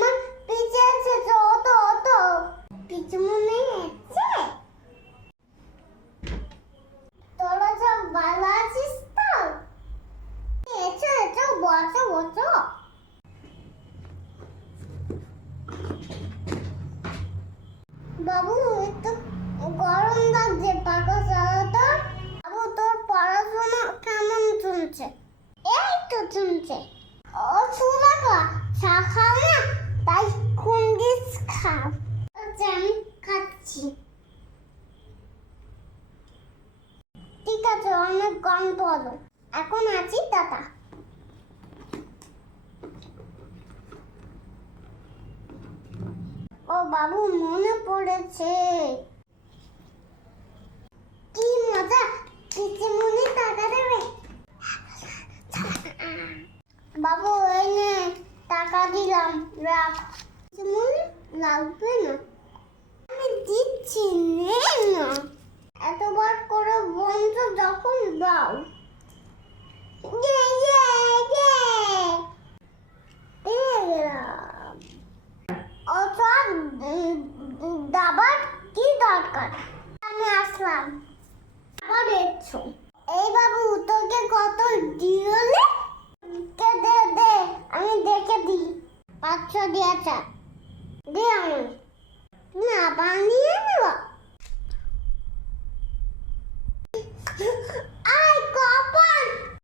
মা পিছে আছে তো তো তো কিছু মনে আছে? তোরা সব ভালো আছিস তো? এসো এসো, বসো বসো। বাবু, একটু গরম লাগছে, পাকা সারাটা বাবু, তোর পড়াশোনা কেমন চলছে? এই তো চলছে। ও, শুনে 啥？খাচ্ছি ঠিক আছে, অনেক গল্প হলো। এখন আছি, টাটা। ও বাবু, মনে পড়েছে। কি মজা কিছু মনে টাকা দেবে? বাবু, এই নে, টাকা দিলাম, রাখ। কিছু মনে লাগবে না? দিচ্ছি, নে না। এতবার করে বন্ধু যখন দাও। দিয়ে। অসব দাবার কি দরকার? আমি আসলাম। আবার এসছো। এই বাবু, তোকে কত দিলে দে দে, আমি দেখে দিই। পাঁচশো দিয়েছে দে আমি 爸爸捏我。啊！